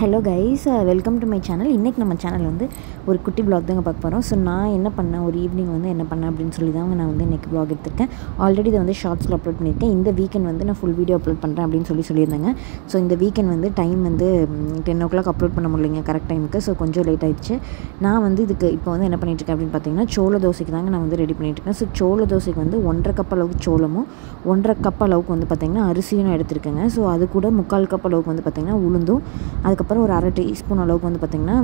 Hello guys, welcome to my channel. இன்றைக்கி நம்ம channel வந்து ஒரு குட்டி வ்ளாக் தாங்க பார்க்க போகிறோம். ஸோ நான் என்ன பண்ணேன், ஒரு ஈவினிங் வந்து என்ன பண்ணேன் அப்படின்னு சொல்லி தாங்க நான் வந்து இன்றைக்கி வ்ளாக் எடுத்திருக்கேன். ஆல்ரெடி இதை வந்து ஷார்ட்ஸில் அப்லோட் பண்ணியிருக்கேன். இந்த வீக்கெண்ட் வந்து நான் ஃபுல் வீடியோ அப்லோட் பண்ணுறேன் அப்படின்னு சொல்லியிருந்தேங்க. ஸோ இந்த வீக்கெண்ட் வந்து டைம் வந்து 10 o'clock அப்லோட் பண்ண முடியலைங்க கரெக்ட் டைமுக்கு. ஸோ கொஞ்சம் லேட் ஆகிடுச்சு. நான் வந்து இதுக்கு இப்போ வந்து என்ன பண்ணிட்டுருக்கேன் அப்படின்னு பார்த்தீங்கன்னா, சோள தோசைக்கு தாங்க நான் வந்து ரெடி பண்ணிட்டுருக்கேன். ஸோ சோள தோசைக்கு வந்து 1.5 கப் அளவுக்கு சோளமும் 1.5 கப் அளவுக்கு வந்து பார்த்திங்கன்னா அரிசியும் எடுத்துருக்கேங்க. ஸோ அது கூட 3/4 கப் அளவுக்கு வந்து பார்த்திங்கன்னா உளுந்தும், அதுக்கப்புறம் ஒரு 1/2 டீஸ்பூன் அளவுக்கு வந்து பார்த்திங்கன்னா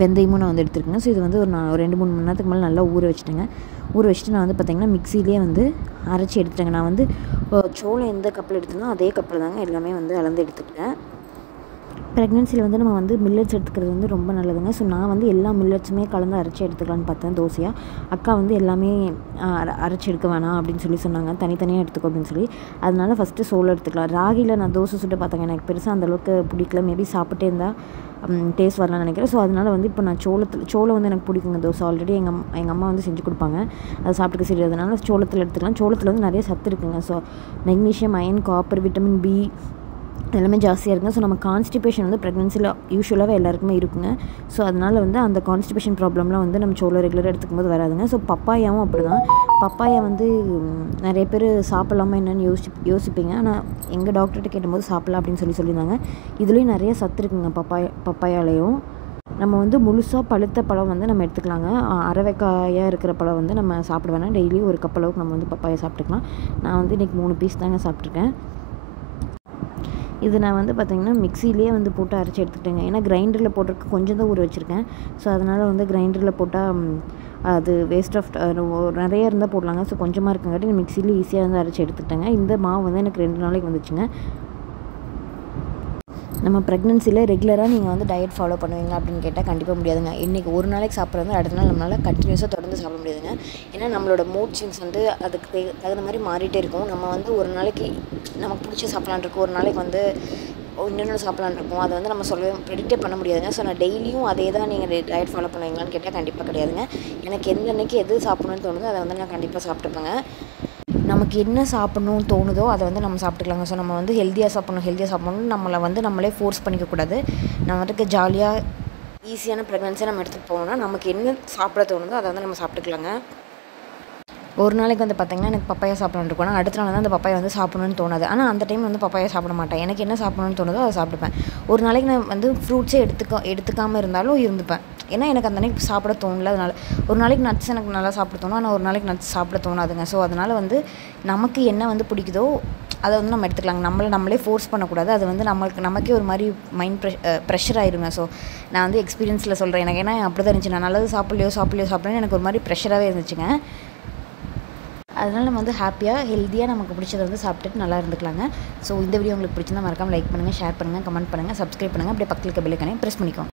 வெந்தயமும் நான் வந்து எடுத்துருக்கேங்க. ஸோ இது வந்து ஒரு 2-3 மணி நேரத்துக்கு மேலே நல்லா ஊற வச்சுட்டேங்க. ஊற வச்சுட்டு நான் வந்து பார்த்திங்கன்னா மிக்சிலேயே வந்து அரைச்சி எடுத்துட்டேங்க. நான் வந்து சோளம் எந்த கப்பில் எடுத்தேனோ அதே கப்பில் தாங்க எல்லாமே வந்து அளந்து எடுத்துக்கிட்டேன். ப்ரெக்னென்சியில் வந்து நம்ம வந்து மில்லட்ஸ் எடுத்துக்கிறது வந்து ரொம்ப நல்லதுங்க. ஸோ நான் வந்து எல்லா மில்லட்ஸுமே கலந்து அரைச்சி எடுத்துக்கலான்னு பார்த்தேன் தோசையாக. அக்கா வந்து எல்லாமே அரைச்சி எடுக்க வேணாம் அப்படின்னு சொன்னாங்க, தனித்தனியாக எடுத்துக்கோ அப்படின்னு சொல்லி. அதனால ஃபஸ்ட்டு சோளம் எடுத்துக்கலாம். ராகியில் நான் தோசை சுட்டு பார்த்தேங்க, எனக்கு பெருசாக அந்தளவுக்கு பிடிக்கல. மேபி சாப்பிட்டே இருந்தால் டேஸ்ட் வரலான்னு நினைக்கிறேன். ஸோ அதனால் வந்து இப்போ நான் சோளம் வந்து எனக்கு பிடிக்குங்க. தோசை ஆல்ரெடி எங்கள் அம்மா வந்து செஞ்சு கொடுப்பாங்க, அதை சாப்பிட்டுக்க சரி. அதனால் சோளத்தில் எடுத்துக்கலாம். சோளத்தில் வந்து நிறைய சத்து இருக்குங்க. So magnesium, iron, copper, vitamin B எல்லாமே ஜாஸ்தியாக இருக்குங்க. ஸோ நம்ம கான்ஸ்டிபேஷன் வந்து ப்ரெக்னென்சியில் யூஸ்வலாகவே எல்லாருக்குமே இருக்குங்க. ஸோ அதனால் வந்து அந்த கான்ஸ்டிபேஷன் ப்ராப்ளம்லாம் வந்து நம்ம சோளம் ரெகுலராக எடுத்துக்கும் போது வராதுங்க. ஸோ பப்பாயாவும் அப்படி தான். பப்பாயா வந்து நிறைய பேர் சாப்பிட்லாமா என்னென்னு யோசிப்பீங்க. ஆனால் எங்கள் டாக்டர்கிட்ட கேட்டும்போது சாப்பிட்லாம் அப்படின்னு சொல்லியிருந்தாங்க. இதுலேயும் நிறைய சத்து இருக்குங்க பப்பாயாலேயும். நம்ம வந்து முழுசாக பழுத்த பழம் வந்து நம்ம எடுத்துக்கலாங்க. அரைவைக்காயாக இருக்கிற பழம் வந்து நம்ம சாப்பிட வேணாம். டெய்லி ஒரு கப் அளவுக்கு நம்ம வந்து பப்பாயா சாப்பிட்டுக்கலாம். நான் வந்து இன்றைக்கி 3 பீஸ் தாங்க சாப்பிட்ருக்கேன். இது நான் வந்து பார்த்திங்கன்னா மிக்சிலேயே வந்து போட்டு அரைச்சி எடுத்துக்கிட்டேங்க. ஏன்னா கிரைண்டரில் போட்டிருக்கு கொஞ்சம் தான் ஊற வச்சுருக்கேன். ஸோ அதனால் வந்து கிரைண்டரில் போட்டால் அது வேஸ்ட் ஆஃப் நிறைய இருந்தால் போடலாங்க. ஸோ கொஞ்சமாக இருக்கங்காட்டி நான் மிக்சிலே ஈஸியாக வந்து அரைச்சி எடுத்துக்கிட்டேங்க. இந்த மாவு வந்து எனக்கு 2 நாளைக்கு வந்துச்சுங்க. நம்ம ப்ரெக்னென்சியில் ரெகுலராக நீங்கள் வந்து டயட் ஃபாலோ பண்ணுவீங்க அப்படின்னு கேட்டால் கண்டிப்பாக முடியாதுங்க. இன்றைக்கி ஒரு நாளைக்கு சாப்பிட்றது அடுத்த நாள் நம்மளால் கண்டினியூஸாக தொடர்ந்து சாப்பிட முடியாதுங்க. ஏன்னா நம்மளோட மூட் ஸ்விங்ஸ் வந்து அதுக்கு தகுந்த மாதிரி மாறிட்டே இருக்கும். நம்ம வந்து ஒரு நாளைக்கு நமக்கு பிடிச்ச சாப்பிட்லான் இருக்கும், ஒரு நாளைக்கு வந்து இன்னொன்று சாப்பிட்லான் இருக்கும். அதை வந்து நம்ம ப்ரெடிக்டே பண்ண முடியாதுங்க. ஸோ நான் டெய்லியும் அதே தான் நீங்கள் டயட் ஃபாலோ பண்ணுவீங்களான்னு கேட்டால் கண்டிப்பாக கிடையாதுங்க. எனக்கு எந்த அன்றைக்கி எது சாப்பிட்ணுன்னு தோணுதோ அதை வந்து நான் கண்டிப்பாக சாப்பிட்டுப்பேங்க. நமக்கு என்ன சாப்பிட்ணுன்னு தோணுதோ அதை வந்து நம்ம சாப்பிட்டுக்கலாங்க. ஸோ நம்ம வந்து ஹெல்த்தியாக சாப்பிட்ணுன்னு நம்மளை வந்து நம்மளே ஃபோர்ஸ் பண்ணிக்கக்கூடாது. நமக்கு ஜாலியாக ஈஸியான ப்ரெக்னன்சியை நம்ம எடுத்துகிட்டு போகணுன்னா நமக்கு என்ன சாப்பிட தோணுதோ அதை வந்து நம்ம சாப்பிட்டுக்கலாங்க. ஒரு நாளைக்கு வந்து பார்த்திங்கன்னா எனக்கு பப்பாயா சாப்பிட்ணுன்னு இருக்கும். ஆனால் அடுத்த நாள் வந்து அந்த பப்பாயா வந்து சாப்பிட்ணுன்னு தோணாது. ஆனால் அந்த டைம் வந்து பப்பாயா சாப்பிட மாட்டேன். எனக்கு என்ன சாப்பிட்ணுன்னு தோணுதோ அதை சாப்பிட்டுப்பேன். ஒரு நாளைக்கு நான் வந்து ஃப்ரூட்ஸே எடுத்துக்காமல் இருந்தாலும் இருந்துப்பேன். ஏன்னா எனக்கு அந்த அன்றைக்கி சாப்பிட தோணல. அதனால் ஒரு நாளைக்கு நட்ஸ் எனக்கு நல்லா சாப்பிட தோணும், ஆனால் ஒரு நாளைக்கு நட்ஸ் சாப்பிட தோணாதுங்க. ஸோ அதனால் வந்து நமக்கு என்ன வந்து பிடிக்குதோ அதை வந்து நம்ம எடுத்துக்கலாங்க. நம்மளே ஃபோர்ஸ் பண்ணக்கூடாது. அது வந்து நமக்கே ஒரு மாதிரி மைண்ட் ப்ரெஷர் ஆயிருங்க. ஸோ நான் வந்து எக்ஸ்பீரியன்ஸில் சொல்கிறேன். எனக்கு ஏன்னா அப்படி தான் இருந்துச்சு. நான் நல்லது சாப்பிட்லையோ எனக்கு ஒரு மாதிரி ப்ரெஷராகவே இருந்துச்சுங்க. அதனால் நம்ம வந்து ஹாப்பியாக ஹெல்த்தியாக நமக்கு பிடிச்சதை வந்து சாப்பிட்டுட்டு நல்லா இருந்துக்கலாங்க. ஸோ இந்த வீடியோ உங்களுக்கு பிடிச்சிருந்தா மறக்காமல் லைக் பண்ணுங்கள், ஷேர் பண்ணுங்கள், கமெண்ட் பண்ணுங்கள், சப்ஸ்கிரைப் பண்ணுங்கள். அப்படியே பக்கத்தில் இருக்க பெல் ஐகானை ப்ரெஸ் பண்ணிக்கோங்க.